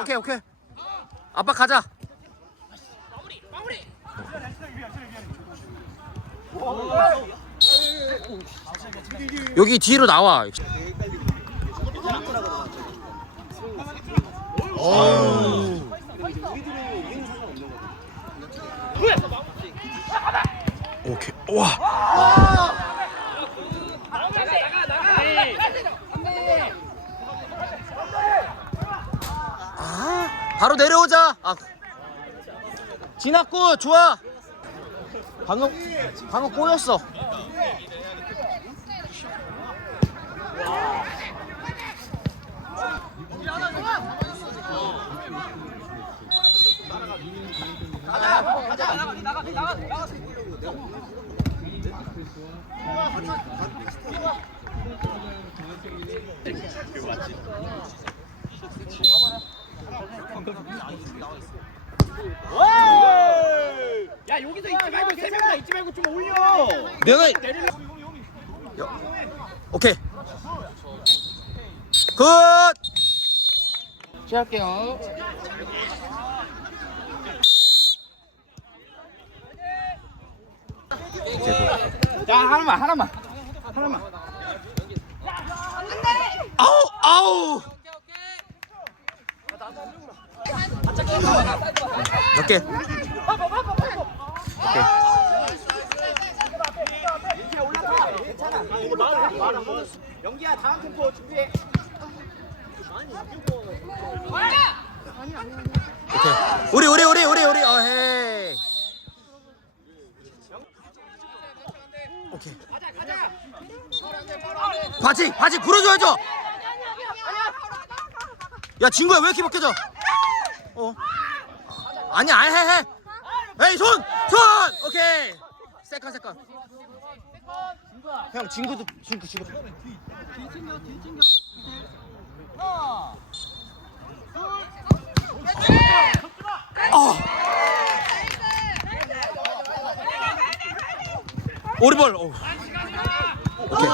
오케이 오케이. 아빠 가자. 여기 뒤로 나와. 오 케이 와 아, 바로 내려오자. 아, 지났고 좋아. 방금 방금 꼬였어. 야 여기서 있지 말고 세 명다 있지 말고 좀 올려. 내가. 오케이. 굿. 시작할게요. 자 하나만 하나만 하나만. 아우 아우. 오케이. 오케이. 연기야 다음 템포 준비해. 오케이. 우리 우리 우리 우리 우리 어헤이. 오케이. 바지 바지 불어줘야죠. 야 친구야 왜 이렇게 벗겨져? 어. 아니야 아니 해 해. 에이 손 손. 오케이. 세컨 세컨. 형 친구도 친구 친구. 아. 오리볼. 오. 오케이.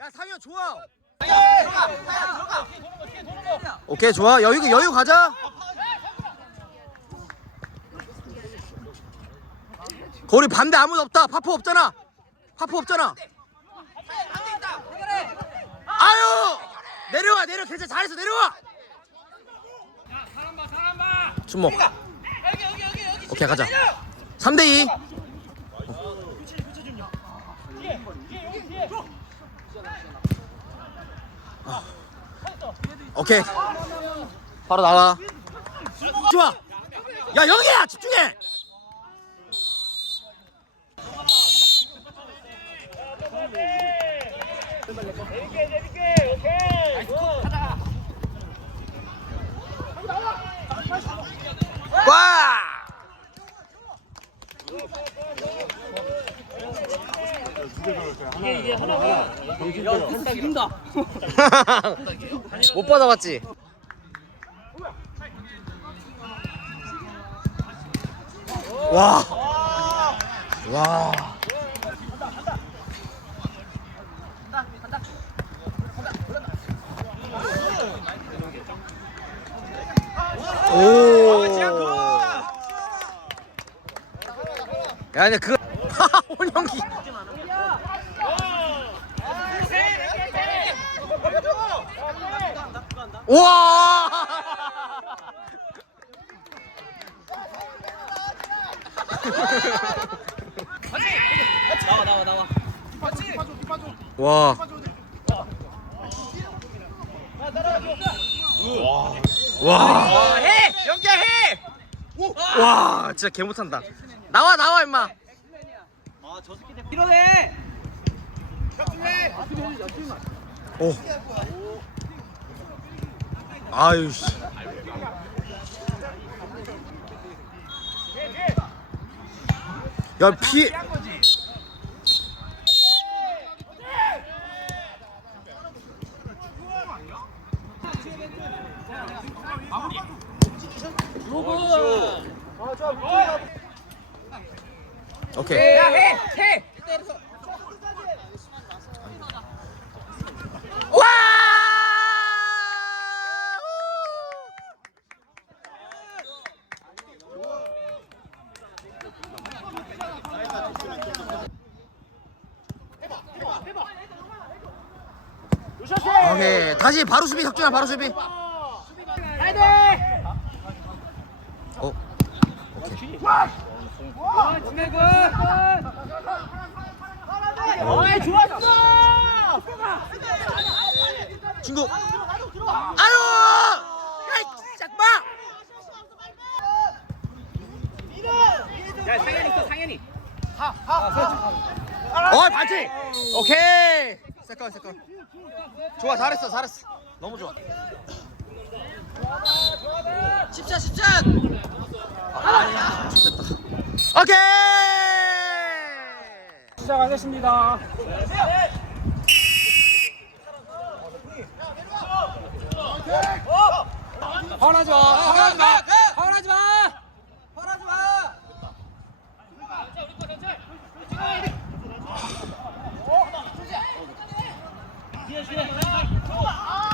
야 상현 좋아. 오케이 좋아 여유 여유 가자. 거리 반대 아무도 없다. 파포 없잖아. 파포 없잖아. 아유! 내려와 내려 괜찮아 잘했어 내려와. 준모. 오케이 가자. 3대 2. 오케이. 바로 나와. 좋아. 야 영희야 집중해. 와! 못 받아봤지? 와. 와. 오. 야, 근데 그 혼영기. 와! 나와 나와 나와. 와. 와. 해 연기야 해. 와 진짜 개 못한다 나와 나와 임마 밀어내. 오 아유 씨 야, 피. 오케이. 야 해. 해. 와! 오케이 다시 바로 수비 석준아 바로 수비 가야 돼. 어 어, 진해군. 어이 좋았어. 친구 아유! 야이 짝마! 야 상현이 있어 상현이. 어 반칙! 오케이! 세컨 세컨. 좋아 잘했어 잘했어. 너무 좋아. 10샷 10샷! 아 됐다. 오케이 시작하겠습니다. 화나지 마. 화나지 마. 화나지 마. 화나지 마.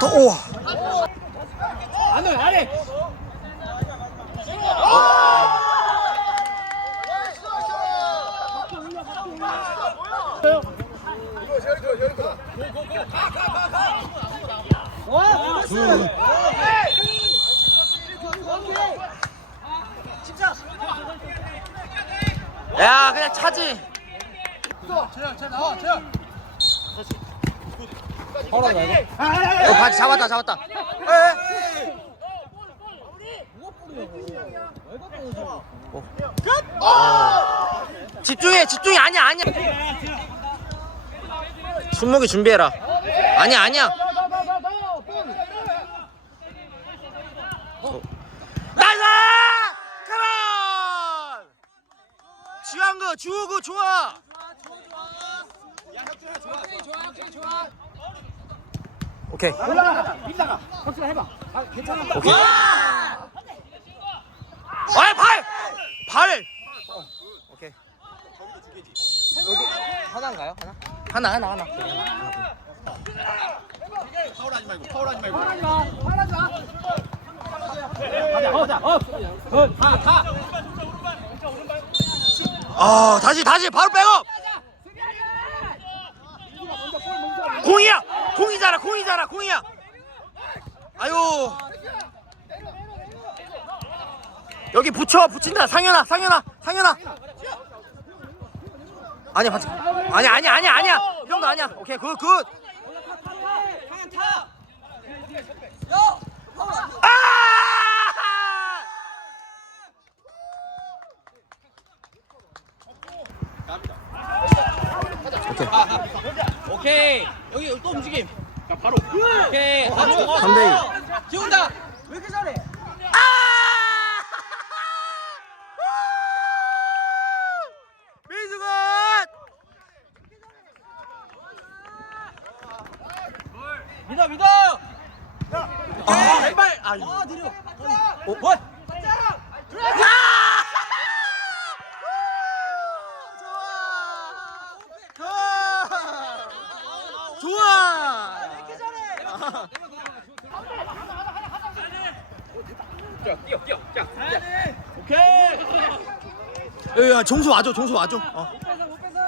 더 우와 안을 아래. 야 그냥 차지. 어 바지 잡았다 잡았다 에. 어. 집중해 집중해 아니야 아니야 손목이 준비해라 아니야 아니야 어. 나이스 컴온 지한 거 주우고 좋아 오케이 올라가. 민다가. 박수가 해봐. 아, 괜찮아. 오케이. 아, 발! 발을! 오케이. 여기 하나인가요? 하나? 하나, 하나, 하나. 화나지 마. 화나지 마. 가자. 가자. 어. 어. 가. 가. 아, 다시, 다시, 바로 백업! 공이야! 공이잖아, 공이잖아, 공이야! 아유. 여기 붙여, 붙인다. 상현아, 상현아, 상현아. 아니야, 받지. 아니야, 아니야, 아니야, 아니야. 이 정도 아니야. 오케이, 굿, 굿. 아! 오케이. 여기 또 움직임. 자 바로. 오케이. 아, 좋아. 3대2. 지운다. 왜 이렇게 잘해? 아! 믿어 믿어. 아, 왼발. 아, 느려. 어, 원. 아, 야! 정수 와줘, 정수 와줘. 어. 못 뺏어, 못 뺏어.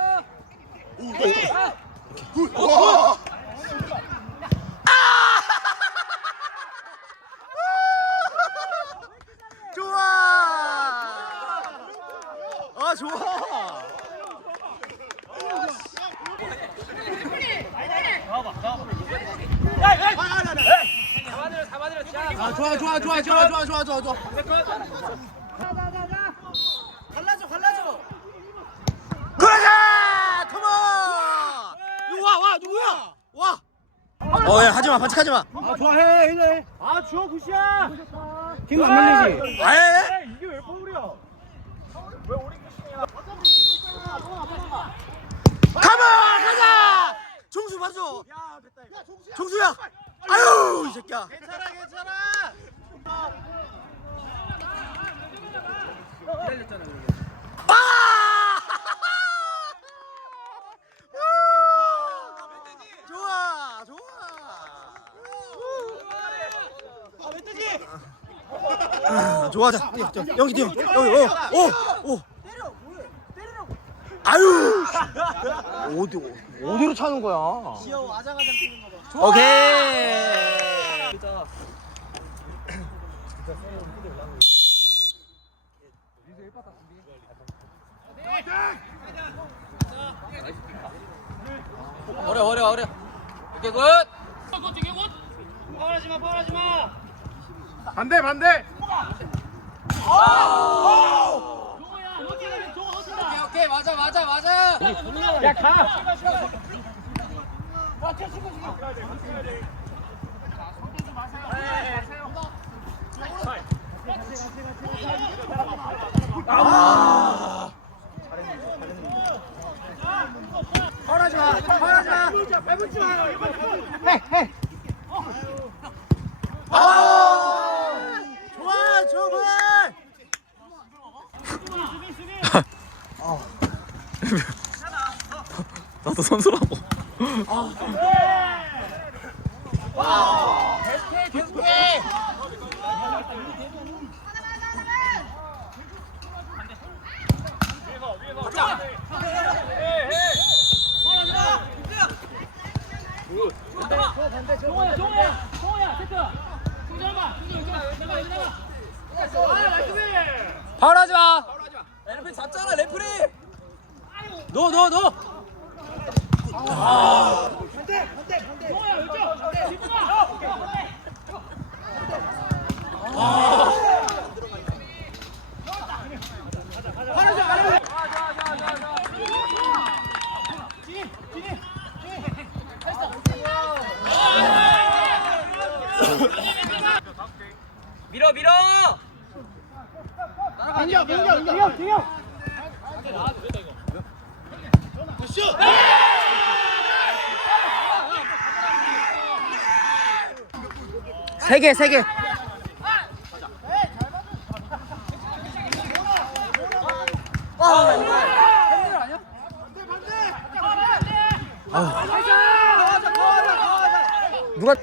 오, 오, 오. 오케이. 오, 오. 좋아. 아 좋아 좋아 좋아 좋아 좋아 좋아 좋아 좋아. 갈라줘 갈라줘. 그러자. 컴온. 와와 누구야? 와. 어야 하지마 반칙하지마. 아 좋아해 해. 아 주호 굿이야. 팀안 말리지. 아예. 종수 맞아. 종수야. 아유 이 새끼야. 괜찮아 괜찮아 아! 좋아 좋아. 아, 좋아 자 뛰어, 뛰어. 영기 뛰어 여기 오오오 아유 어디 어디로 차는 거야? 귀여워 아장아장 뛰는 거 봐. 오케이. 어려 어려 어려. 오케이 굿. 반대 반대. 오케이 오케이 맞아 맞아 맞아. 야가. 파울하지 마 파울하지 마 빼붙지 마 해 해 아 좋아 좋아 나도 선수라고. 파울하지 마 레프리 잡잖아 레프리 노노노 밀어 밀어 민경 민경 민경 민경 세 개 세 개. 누가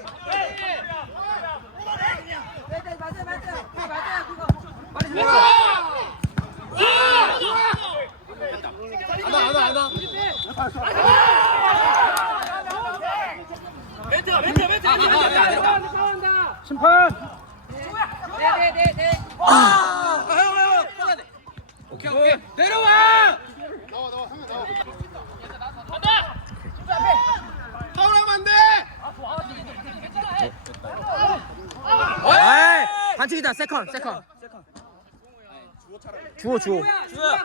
심판 오케이 오케이 내려와 파울하면 안돼 에이 반칙이다 세컨 세컨 주호 주호 주야